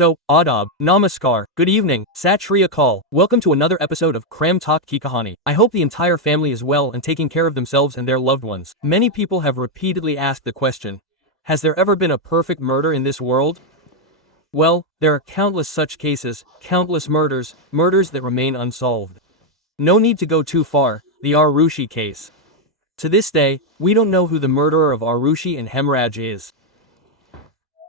Adab, Namaskar, good evening, Sat Shri Akal. Welcome to another episode of Kram Talk Ki Kahani. I hope the entire family is well and taking care of themselves and their loved ones. Many people have repeatedly asked the question, has there ever been a perfect murder in this world? Well, there are countless such cases, countless murders that remain unsolved. No need to go too far, the Arushi case. To this day, we don't know who the murderer of Arushi and Hemraj is.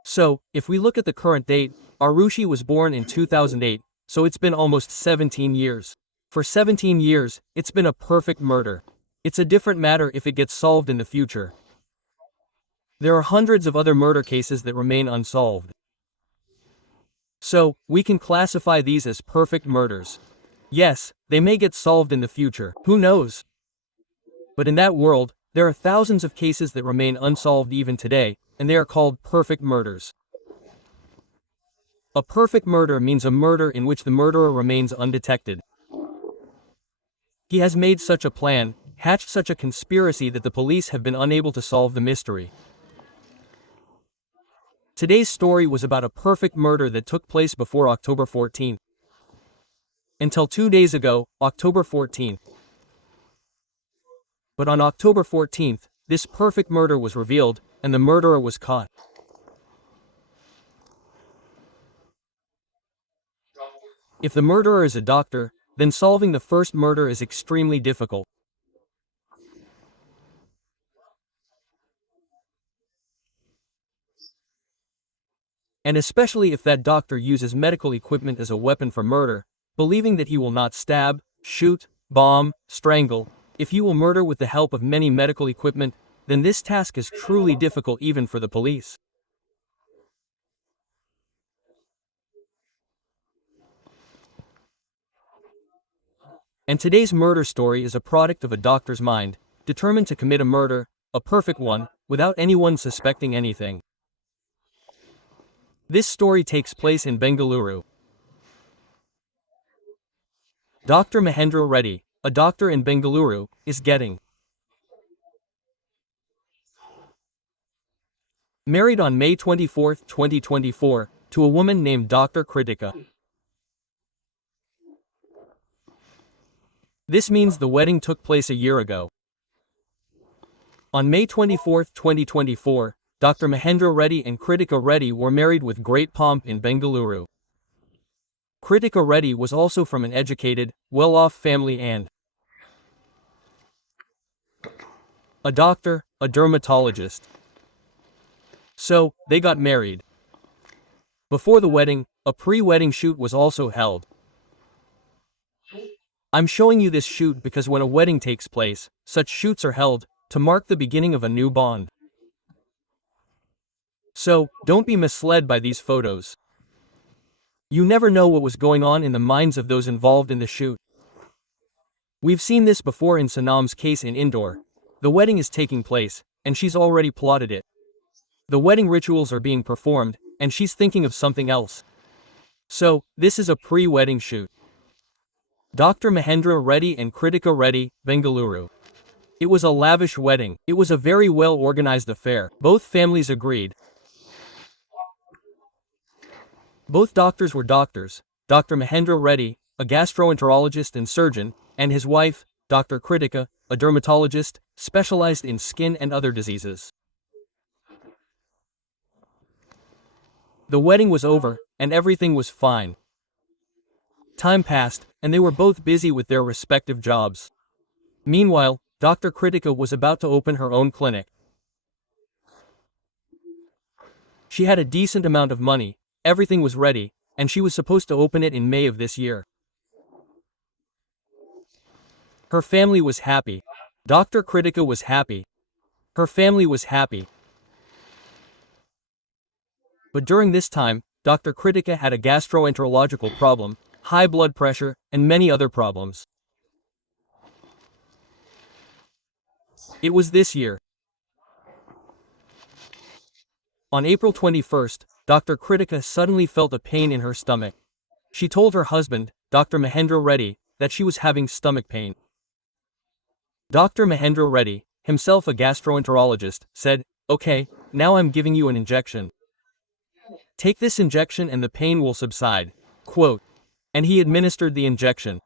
So, if we look at the current date, Arushi was born in 2008, so it's been almost 17 years. For 17 years, it's been a perfect murder. It's a different matter if it gets solved in the future. There are hundreds of other murder cases that remain unsolved. So, we can classify these as perfect murders. Yes, they may get solved in the future, who knows? But in that world, there are thousands of cases that remain unsolved even today, and they are called perfect murders. A perfect murder means a murder in which the murderer remains undetected. He has made such a plan, hatched such a conspiracy that the police have been unable to solve the mystery. Today's story was about a perfect murder that took place before October 14th. Until 2 days ago, October 14th. But on October 14th, this perfect murder was revealed, and the murderer was caught. If the murderer is a doctor, then solving the first murder is extremely difficult. And especially if that doctor uses medical equipment as a weapon for murder, believing that he will not stab, shoot, bomb, strangle. If you will murder with the help of many medical equipment, then this task is truly difficult even for the police. And today's murder story is a product of a doctor's mind, determined to commit a murder, a perfect one, without anyone suspecting anything. This story takes place in Bengaluru. Dr. Mahendra Reddy, a doctor in Bengaluru, is getting married on May 24, 2024, to a woman named Dr. Kritika. This means the wedding took place a year ago. On May 24, 2024, Dr. Mahendra Reddy and Kritika Reddy were married with great pomp in Bengaluru. Kritika Reddy was also from an educated, well-off family and a doctor, a dermatologist. So, they got married. Before the wedding, a pre-wedding shoot was also held. I'm showing you this shoot because when a wedding takes place, such shoots are held to mark the beginning of a new bond. So, don't be misled by these photos. You never know what was going on in the minds of those involved in the shoot. We've seen this before in Sanam's case in Indore. The wedding is taking place, and she's already plotted it. The wedding rituals are being performed, and she's thinking of something else. So, this is a pre-wedding shoot. Dr. Mahendra Reddy and Kritika Reddy, Bengaluru. It was a lavish wedding. It was a very well-organized affair. Both families agreed. Both doctors were doctors. Dr. Mahendra Reddy, a gastroenterologist and surgeon, and his wife, Dr. Kritika, a dermatologist, specialized in skin and other diseases. The wedding was over, and everything was fine. Time passed, and they were both busy with their respective jobs. Meanwhile, Dr. Kritika was about to open her own clinic. She had a decent amount of money, everything was ready, and she was supposed to open it in May of this year. Her family was happy. Dr. Kritika was happy. Her family was happy. But during this time, Dr. Kritika had a gastroenterological problem, high blood pressure, and many other problems. It was this year. On April 21st, Dr. Kritika suddenly felt a pain in her stomach. She told her husband, Dr. Mahendra Reddy, that she was having stomach pain. Dr. Mahendra Reddy, himself a gastroenterologist, said, "Okay, now I'm giving you an injection." "Take this injection and the pain will subside." Quote. And he administered the injection.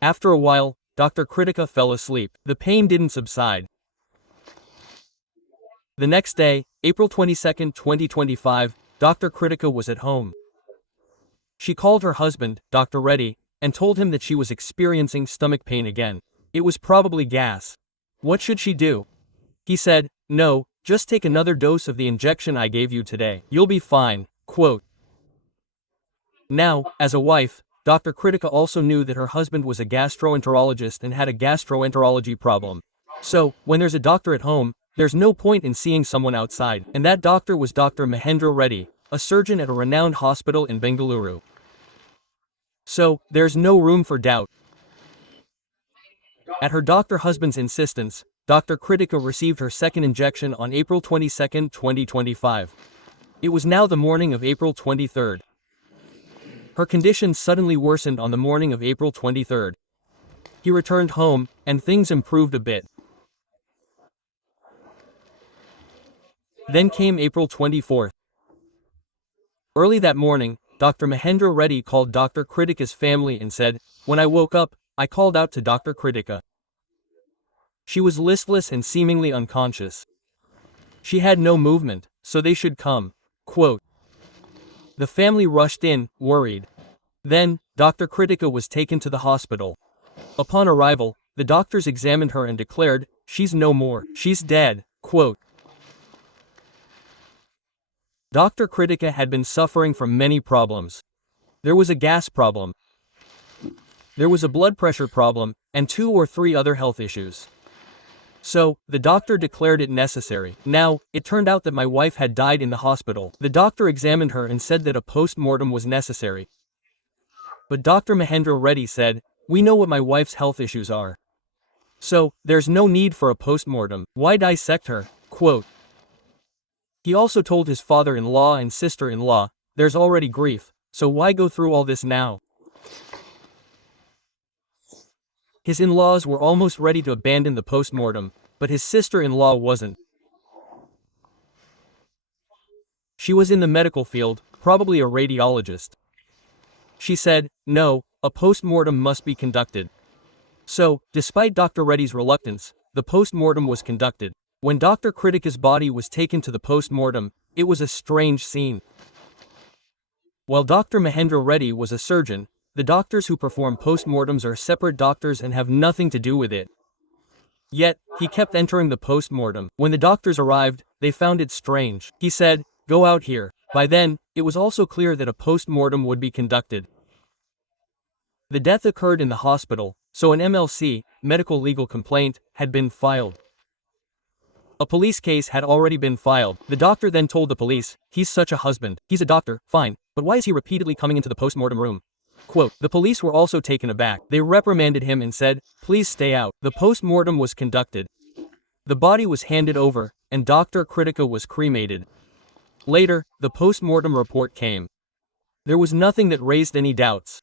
After a while, Dr. Kritika fell asleep. The pain didn't subside. The next day, April 22, 2025, Dr. Kritika was at home. She called her husband, Dr. Reddy, and told him that she was experiencing stomach pain again. It was probably gas. What should she do? He said, "No, just take another dose of the injection I gave you today. You'll be fine." Quote. Now, as a wife, Dr. Kritika also knew that her husband was a gastroenterologist and had a gastroenterology problem. So, when there's a doctor at home, there's no point in seeing someone outside. And that doctor was Dr. Mahendra Reddy, a surgeon at a renowned hospital in Bengaluru. So, there's no room for doubt. At her doctor husband's insistence, Dr. Kritika received her second injection on April 22, 2025. It was now the morning of April 23. Her condition suddenly worsened on the morning of April 23. He returned home, and things improved a bit. Then came April 24. Early that morning, Dr. Mahendra Reddy called Dr. Kritika's family and said, "When I woke up, I called out to Dr. Kritika. She was listless and seemingly unconscious. She had no movement, so they should come." Quote. The family rushed in, worried. Then, Dr. Kritika was taken to the hospital. Upon arrival, the doctors examined her and declared, "She's no more. She's dead." Quote. Dr. Kritika had been suffering from many problems. There was a gas problem. There was a blood pressure problem, and 2 or 3 other health issues. So, the doctor declared it necessary. Now, it turned out that my wife had died in the hospital. The doctor examined her and said that a post-mortem was necessary. But Dr. Mahendra Reddy said, "We know what my wife's health issues are. So, there's no need for a post-mortem. Why dissect her?" Quote. He also told his father-in-law and sister-in-law, "There's already grief, so why go through all this now?" His in-laws were almost ready to abandon the post-mortem, but his sister-in-law wasn't. She was in the medical field, probably a radiologist. She said, "No, a post-mortem must be conducted." So, despite Dr. Reddy's reluctance, the post-mortem was conducted. When Dr. Kritika's body was taken to the post-mortem, it was a strange scene. While Dr. Mahendra Reddy was a surgeon, the doctors who perform post-mortems are separate doctors and have nothing to do with it. Yet, he kept entering the post-mortem. When the doctors arrived, they found it strange. He said, "Go out here." By then, it was also clear that a post-mortem would be conducted. The death occurred in the hospital, so an MLC, medical legal complaint, had been filed. A police case had already been filed. The doctor then told the police, "He's such a husband. He's a doctor, fine, but why is he repeatedly coming into the post-mortem room?" Quote. The police were also taken aback. They reprimanded him and said, "Please stay out." The post-mortem was conducted. The body was handed over, and Dr. Kritika was cremated. Later, the post-mortem report came. There was nothing that raised any doubts.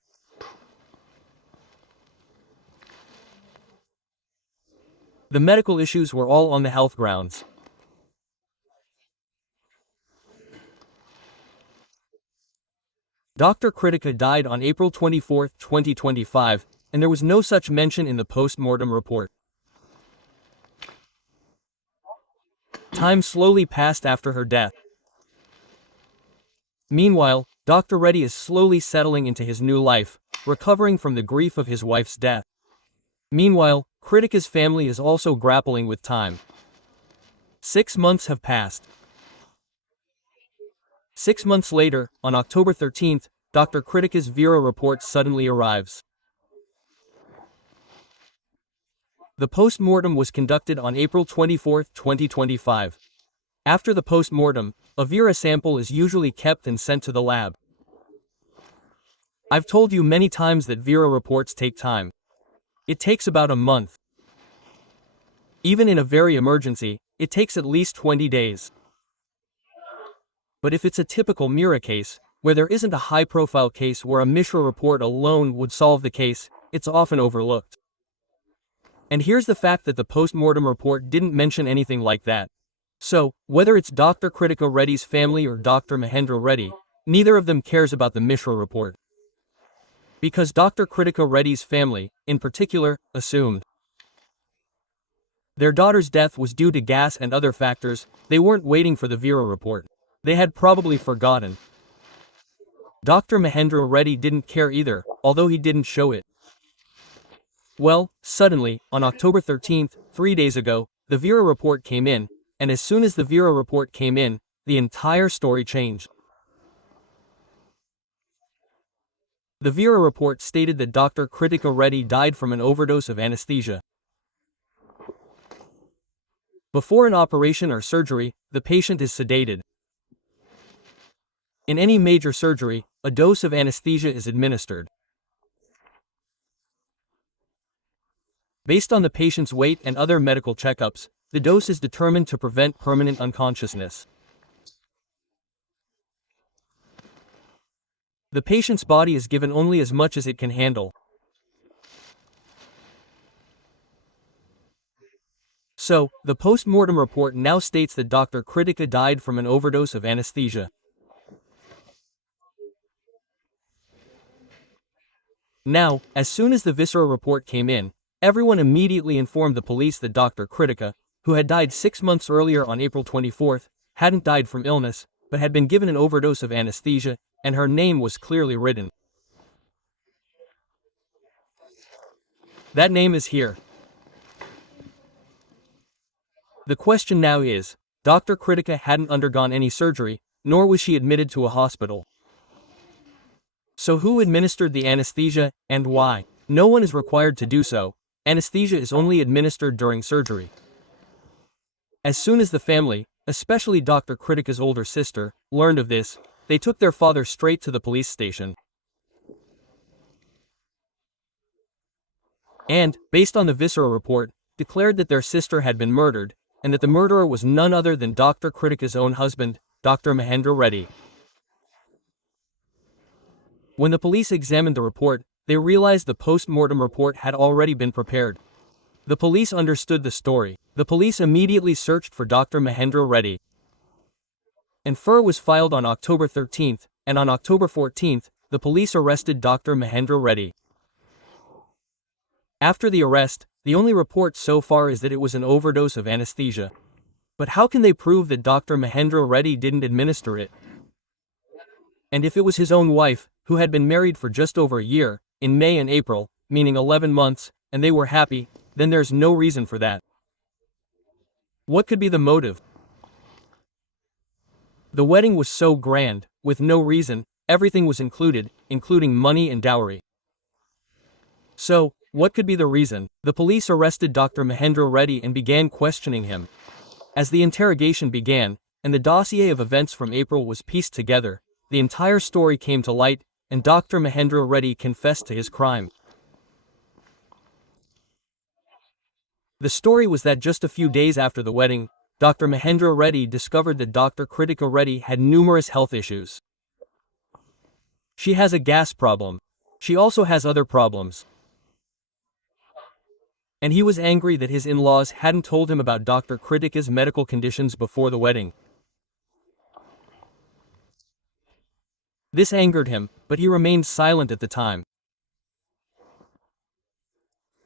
The medical issues were all on the health grounds. Dr. Kritika died on April 24, 2025, and there was no such mention in the post-mortem report. Time slowly passed after her death. Meanwhile, Dr. Reddy is slowly settling into his new life, recovering from the grief of his wife's death. Meanwhile, Kritika's family is also grappling with time. 6 months have passed. 6 months later, on October 13th, Dr. Kritika's Vera report suddenly arrives. The post-mortem was conducted on April 24, 2025. After the post-mortem, a Vera sample is usually kept and sent to the lab. I've told you many times that Vera reports take time. It takes about a month. Even in a very emergency, it takes at least 20 days. But if it's a typical Mira case, where there isn't a high-profile case where a Mishra report alone would solve the case, it's often overlooked. And here's the fact that the post-mortem report didn't mention anything like that. So, whether it's Dr. Kritika Reddy's family or Dr. Mahendra Reddy, neither of them cares about the Mishra report. Because Dr. Kritika Reddy's family, in particular, assumed their daughter's death was due to gas and other factors, they weren't waiting for the Vera report. They had probably forgotten. Dr. Mahendra Reddy didn't care either, although he didn't show it. Well, suddenly, on October 13th, 3 days ago, the Vera report came in, and as soon as the Vera report came in, the entire story changed. The Vera report stated that Dr. Kritika Reddy died from an overdose of anesthesia. Before an operation or surgery, the patient is sedated. In any major surgery, a dose of anesthesia is administered. Based on the patient's weight and other medical checkups, the dose is determined to prevent permanent unconsciousness. The patient's body is given only as much as it can handle. So, the post-mortem report now states that Dr. Kritika died from an overdose of anesthesia. Now, as soon as the viscera report came in, everyone immediately informed the police that Dr. Kritika, who had died 6 months earlier on April 24th, hadn't died from illness, but had been given an overdose of anesthesia, and her name was clearly written. That name is here. The question now is, Dr. Kritika hadn't undergone any surgery, nor was she admitted to a hospital. So who administered the anesthesia, and why? No one is required to do so. Anesthesia is only administered during surgery. As soon as the family, especially Dr. Kritika's older sister, learned of this, they took their father straight to the police station. And, based on the viscera report, declared that their sister had been murdered, and that the murderer was none other than Dr. Kritika's own husband, Dr. Mahendra Reddy. When the police examined the report, they realized the post-mortem report had already been prepared. The police understood the story. The police immediately searched for Dr. Mahendra Reddy. An FIR was filed on October 13th, and on October 14th, the police arrested Dr. Mahendra Reddy. After the arrest, the only report so far is that it was an overdose of anesthesia. But how can they prove that Dr. Mahendra Reddy didn't administer it? And if it was his own wife, who had been married for just over a year, in May and April, meaning 11 months, and they were happy, then there's no reason for that. What could be the motive? The wedding was so grand, with no reason, everything was included, including money and dowry. So, what could be the reason? The police arrested Dr. Mahendra Reddy and began questioning him. As the interrogation began, and the dossier of events from April was pieced together, the entire story came to light, and Dr. Mahendra Reddy confessed to his crime. The story was that just a few days after the wedding, Dr. Mahendra Reddy discovered that Dr. Kritika Reddy had numerous health issues. She has a gas problem. She also has other problems. And he was angry that his in-laws hadn't told him about Dr. Kritika's medical conditions before the wedding. This angered him, but he remained silent at the time.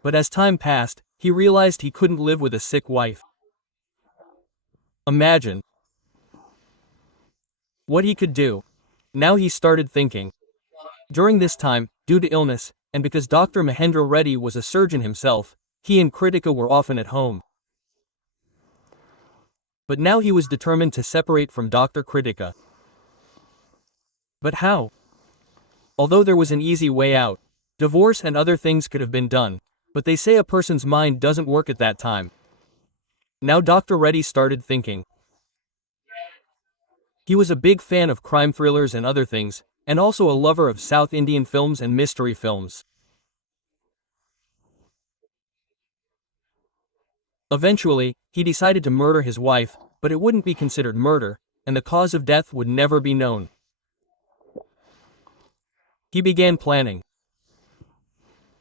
But as time passed, he realized he couldn't live with a sick wife. Imagine what he could do. Now he started thinking. During this time, due to illness, and because Dr. Mahendra Reddy was a surgeon himself, he and Kritika were often at home. But now he was determined to separate from Dr. Kritika. But how? Although there was an easy way out, divorce and other things could have been done, but they say a person's mind doesn't work at that time. Now Dr. Reddy started thinking. He was a big fan of crime thrillers and other things, and also a lover of South Indian films and mystery films. Eventually, he decided to murder his wife, but it wouldn't be considered murder, and the cause of death would never be known. He began planning.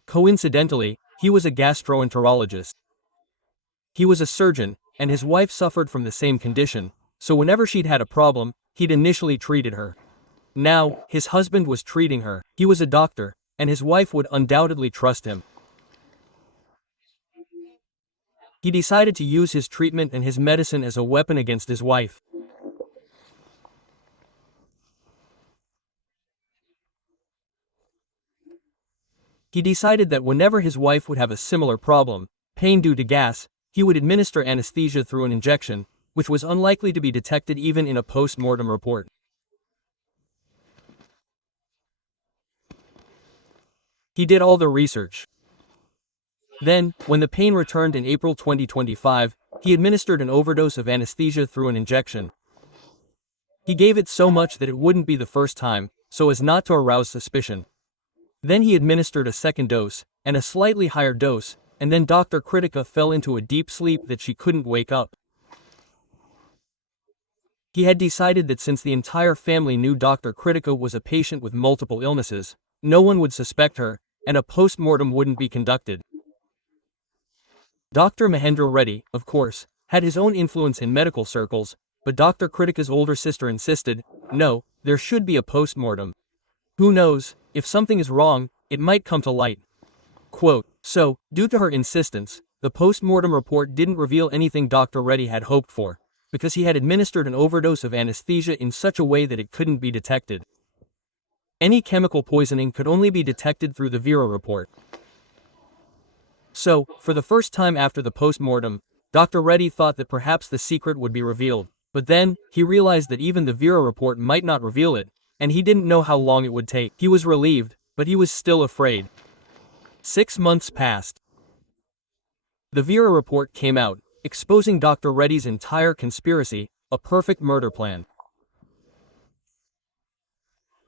Coincidentally, he was a gastroenterologist. He was a surgeon, and his wife suffered from the same condition, so whenever she'd had a problem, he'd initially treated her. Now, his husband was treating her. He was a doctor, and his wife would undoubtedly trust him. He decided to use his treatment and his medicine as a weapon against his wife. He decided that whenever his wife would have a similar problem, pain due to gas, he would administer anesthesia through an injection, which was unlikely to be detected even in a post-mortem report. He did all the research. Then, when the pain returned in April 2025, he administered an overdose of anesthesia through an injection. He gave it so much that it wouldn't be the first time, so as not to arouse suspicion. Then he administered a second dose, and a slightly higher dose, and then Dr. Kritika fell into a deep sleep that she couldn't wake up. He had decided that since the entire family knew Dr. Kritika was a patient with multiple illnesses, no one would suspect her, and a post-mortem wouldn't be conducted. Dr. Mahendra Reddy, of course, had his own influence in medical circles, but Dr. Kritika's older sister insisted, no, there should be a post-mortem. Who knows, if something is wrong, it might come to light. Quote, so, due to her insistence, the post-mortem report didn't reveal anything Dr. Reddy had hoped for, because he had administered an overdose of anesthesia in such a way that it couldn't be detected. Any chemical poisoning could only be detected through the Vera report. So, for the first time after the post-mortem, Dr. Reddy thought that perhaps the secret would be revealed, but then, he realized that even the Vera report might not reveal it, and he didn't know how long it would take. He was relieved, but he was still afraid. 6 months passed. The Vera report came out, exposing Dr. Reddy's entire conspiracy, a perfect murder plan.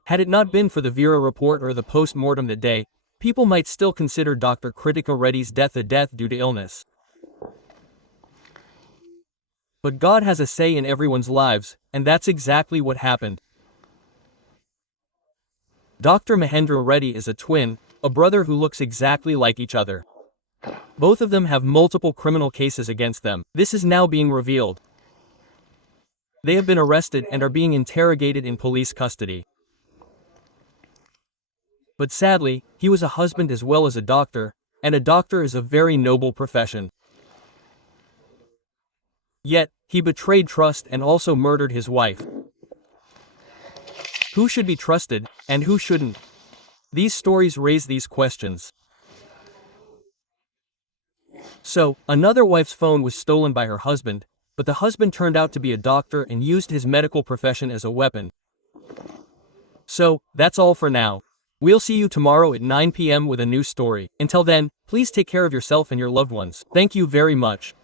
Had it not been for the Vera report or the post-mortem that day, people might still consider Dr. Kritika Reddy's death a death due to illness. But God has a say in everyone's lives, and that's exactly what happened. Dr. Mahendra Reddy is a twin, a brother who looks exactly like each other. Both of them have multiple criminal cases against them. This is now being revealed. They have been arrested and are being interrogated in police custody. But sadly, he was a husband as well as a doctor, and a doctor is a very noble profession. Yet, he betrayed trust and also murdered his wife. Who should be trusted, and who shouldn't? These stories raise these questions. So, another wife's phone was stolen by her husband, but the husband turned out to be a doctor and used his medical profession as a weapon. So, that's all for now. We'll see you tomorrow at 9 p.m. with a new story. Until then, please take care of yourself and your loved ones. Thank you very much.